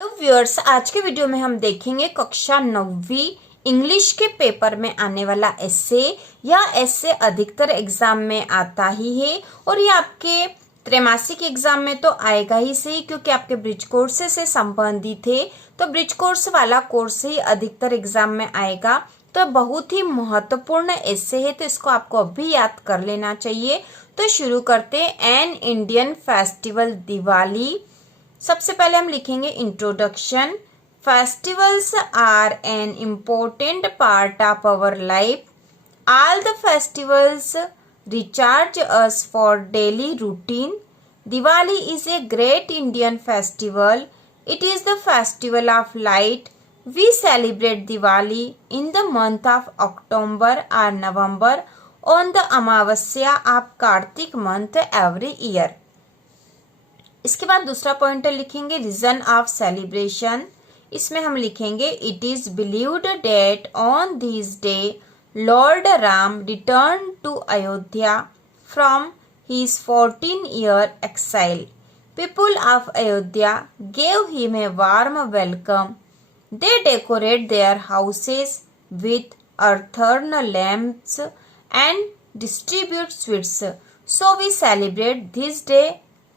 तो व्यूअर्स, आज के वीडियो में हम देखेंगे कक्षा 9वीं इंग्लिश के पेपर में आने वाला एस्से। या एस्से अधिकतर एग्जाम में आता ही है और ये आपके त्रैमासिक एग्जाम में तो आएगा ही सही, क्योंकि आपके ब्रिज कोर्स से संबंधित है। तो ब्रिज कोर्स वाला कोर्स ही अधिकतर एग्जाम में आएगा। तो बहुत ही महत्वपूर्ण एस्से है, तो इसको आपको अभी याद कर लेना चाहिए। तो शुरू करते हैं। An Indian festival Diwali. सबसे पहले हम लिखेंगे introduction. Festivals are an important part of our life. All the festivals recharge us for daily routine. Diwali is a great Indian festival. It is the festival of light. We celebrate Diwali in the month of October or November on the Amavasya of Kartik month every year. इसके बाद दूसरा pointer लिखेंगे reason of celebration. इसमें हम लिखेंगे it is believed that on this day Lord Ram return to Ayodhya from his 14-year exile. People of Ayodhya gave him a warm welcome. They decorate their houses with earthen lamps and distribute sweets. So we celebrate this day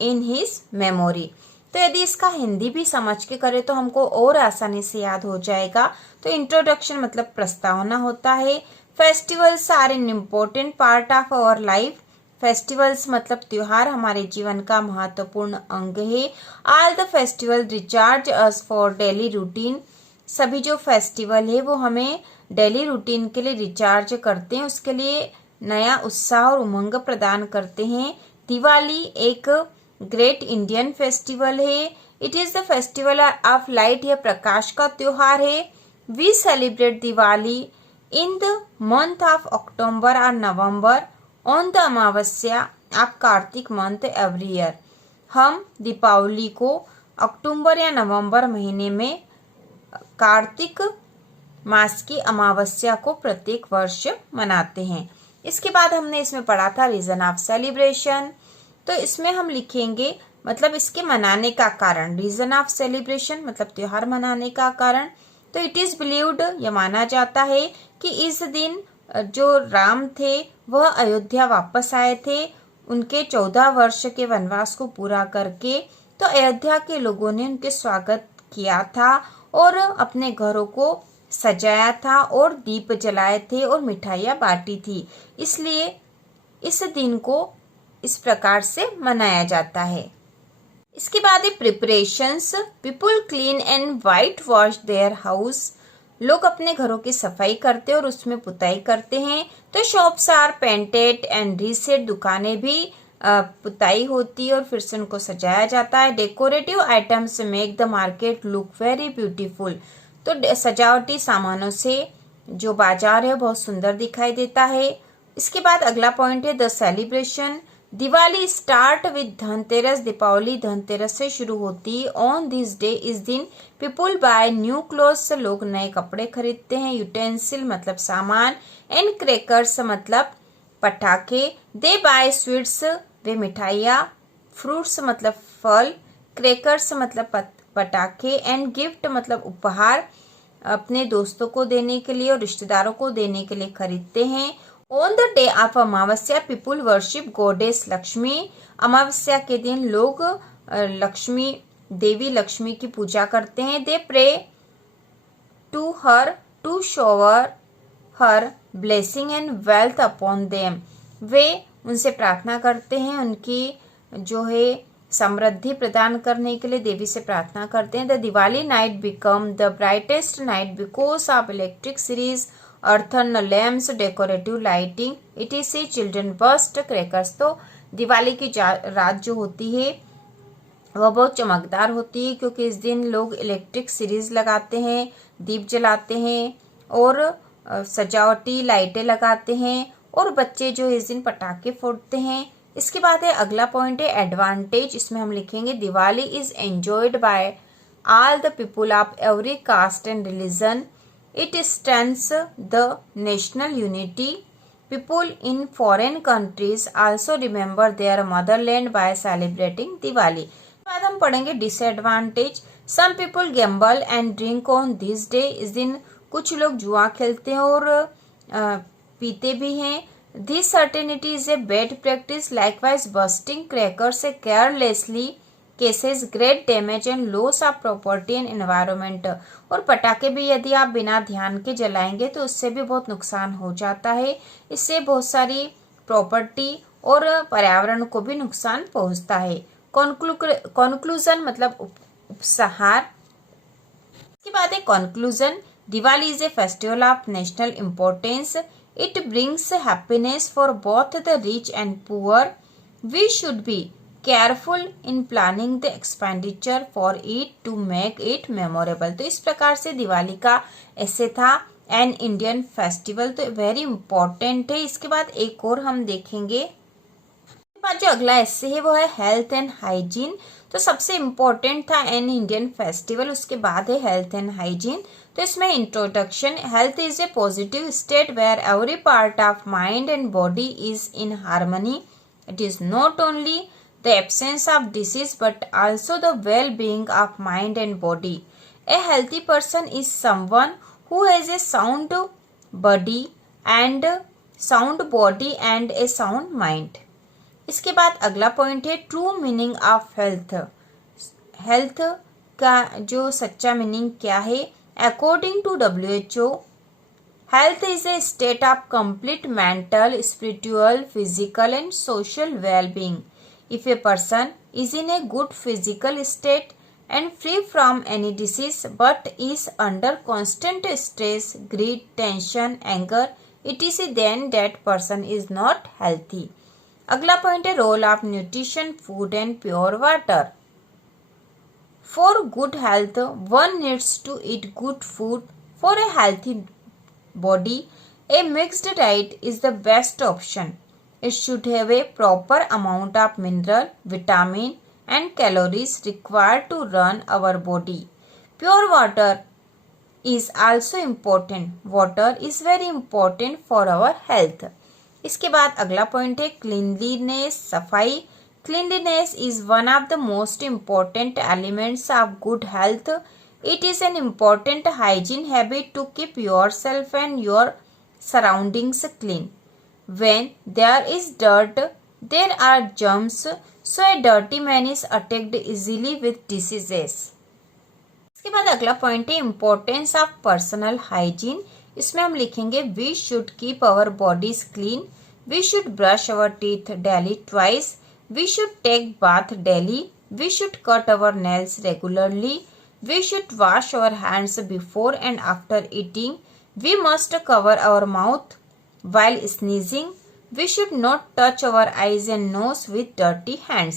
in his memory. तो यदि इसका हिंदी भी समझ के करें तो हमको और आसानी से याद हो जाएगा। तो इंट्रोडक्शन मतलब प्रस्तावना होता है। Festivals are an important part of our life. Festivals मतलब त्योहार हमारे जीवन का महत्वपूर्ण अंग है। All the festival recharge us for daily routine. सभी जो फेस्टिवल है वो हमें डेली रूटीन के लिए रिचार्ज करते हैं, उसके लिए नया उत्साह और उमंग प्रदान करते हैं। दिवाली एक ग्रेट इंडियन फेस्टिवल है। It is the festival of light, यह प्रकाश का त्योहार है। We celebrate Diwali in the month of October और November on the amavasya of Kartik month every year. हम दीपावली को अक्टूबर या नवंबर महीने में कार्तिक मास की अमावस्या को प्रत्येक वर्ष मनाते हैं। इसके बाद हमने इसमें पढ़ा था रीजन ऑफ सेलिब्रेशन। तो इसमें हम लिखेंगे मतलब इसके मनाने का कारण। रीजन ऑफ सेलिब्रेशन मतलब त्योहार मनाने का कारण। तो इट इज बिलीव्ड, यह माना जाता है कि इस दिन जो राम थे वह अयोध्या वापस आए थे उनके 14 वर्ष के वनवास को पूरा करके। तो अयोध्या के लोगों ने उनके स्वागत किया था और अपने घरों को सजाया था और दीप जलाए थे और मिठाइयाँ बांटी थी, इसलिए इस दिन को इस प्रकार से मनाया जाता है। इसके बाद है preparations. People clean and white wash their house. लोग अपने घरों की सफाई करते हैं और उसमें पुताई करते हैं। तो shops are painted and reset, दुकानें भी पुताई होती है और फिर से उनको सजाया जाता है। Decorative items make the market look very beautiful. तो सजावटी सामानों से जो बाजार है बहुत सुंदर दिखाई देता है। इसके बाद अगला पॉइंट है the celebration. Diwali start with Dhanteras. Deepawali Dhanteras से शुरू होती है। ऑन दिस डे, इस दिन पीपुल बाय न्यू क्लोथ्स, लोग नए कपड़े खरीदते हैं। यूटेंसिल मतलब सामान। एंड क्रैकर्स मतलब पटाखे। दे बाय स्वीट्स, वे मिठाइयाँ। फ्रूट्स मतलब फल। क्रैकर्स मतलब पटाखे। एंड गिफ्ट मतलब उपहार, अपने दोस्तों को देने के लिए और रिश्तेदारों को देने के लिए खरीदते हैं। On the day of Amavasya people worship goddess Lakshmi. अमावस्या के दिन लोग लक्ष्मी देवी लक्ष्मी की पूजा करते हैं। They pray to her to shower her blessing and wealth upon them. वे उनसे प्रार्थना करते हैं, उनकी जो है समृद्धि प्रदान करने के लिए देवी से प्रार्थना करते हैं। The Diwali night become the brightest night because of electric series, earthen lamps, decorative lighting, it is see children burst crackers. तो दिवाली की रात जो होती है वह बहुत चमकदार होती है, क्योंकि इस दिन लोग इलेक्ट्रिक सीरीज लगाते हैं, दीप जलाते हैं और सजावटी लाइटें लगाते हैं और बच्चे जो इस दिन पटाखे फोड़ते हैं। इसके बाद है अगला पॉइंट है एडवांटेज। इसमें हम लिखेंगे Diwali is enjoyed by all the people of every caste and religion. It strengthens the national unity. People in foreign countries also remember their motherland by celebrating Diwali. बाद हम पढ़ेंगे disadvantage. Some people gamble and drink on this day, इस दिन कुछ लोग जुआ खेलते हैं और पीते भी हैं। This certainty is a bad practice, likewise bursting crackers a carelessly causes great damage and loss of property and environment, और पटाखे भी यदि आप बिना ध्यान के जलाएंगे तो उससे भी बहुत नुकसान हो जाता है। इससे बहुत सारी प्रॉपर्टी और पर्यावरण को भी नुकसान पहुंचता है। कंक्लूजन मतलब उपसंहार। इसके बाद है conclusion. Diwali is a festival of national importance, it brings happiness for both the rich and poor, we should be careful in planning the expenditure for it to make it memorable. तो इस प्रकार से दिवाली का ऐसे था एन इंडियन फेस्टिवल, तो very important है। इसके बाद एक और हम देखेंगे, बाद जो अगला ऐसे है वो है हेल्थ एंड हाइजीन। तो सबसे इम्पोर्टेंट था एन इंडियन फेस्टिवल, उसके बाद है हेल्थ एंड हाइजीन। तो इसमें introduction, health is a positive state where every part of mind and body is in harmony, it is not only the absence of disease but also the well-being of mind and body. A healthy person is someone who has a sound body and a sound mind. इसके बाद अगला point है true meaning of health. Health का जो सच्चा meaning क्या है? According to WHO, health is a state of complete mental, spiritual, physical and social well-being. If a person is in a good physical state and free from any disease but is under constant stress, greed, tension, anger, etc., then that person is not healthy. अगला point है role of nutrition, food and pure water. For good health one needs to eat good food. For a healthy body, a mixed diet is the best option. It should have a proper amount of mineral, vitamin and calories required to run our body. Pure water is also important. Water is very important for our health. इसके बाद अगला point है cleanliness, सफाई। Cleanliness is one of the most important elements of good health. It is an important hygiene habit to keep yourself and your surroundings clean. When there is dirt, there are germs, so a dirty man is attacked easily with diseases. इसके बाद अगला point है importance of personal hygiene. इसमें हम लिखेंगे we should keep our bodies clean, we should brush our teeth daily twice, we should take bath daily, we should cut our nails regularly, we should wash our hands before and after eating, we must cover our mouth while sneezing, we should not touch our eyes and nose with dirty hands.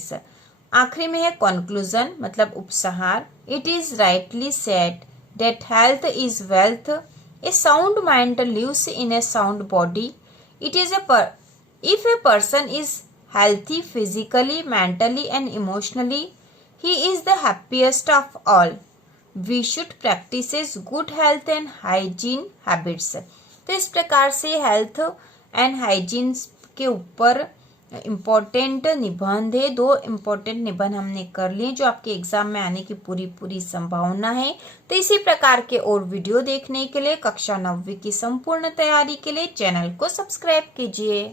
आखिरी में है conclusion मतलब उपसंहार। It is rightly said that health is wealth. A sound mind lives in a sound body. It is if a person is healthy physically, mentally and emotionally, he is the happiest of all. We should practice good health and hygiene habits. तो इस प्रकार से health and hygiene के ऊपर important निबंध है। 2 important निबंध हमने कर लिए जो आपके एग्जाम में आने की पूरी संभावना है। तो इसी प्रकार के और वीडियो देखने के लिए कक्षा 9वीं की संपूर्ण तैयारी के लिए चैनल को सब्सक्राइब कीजिए।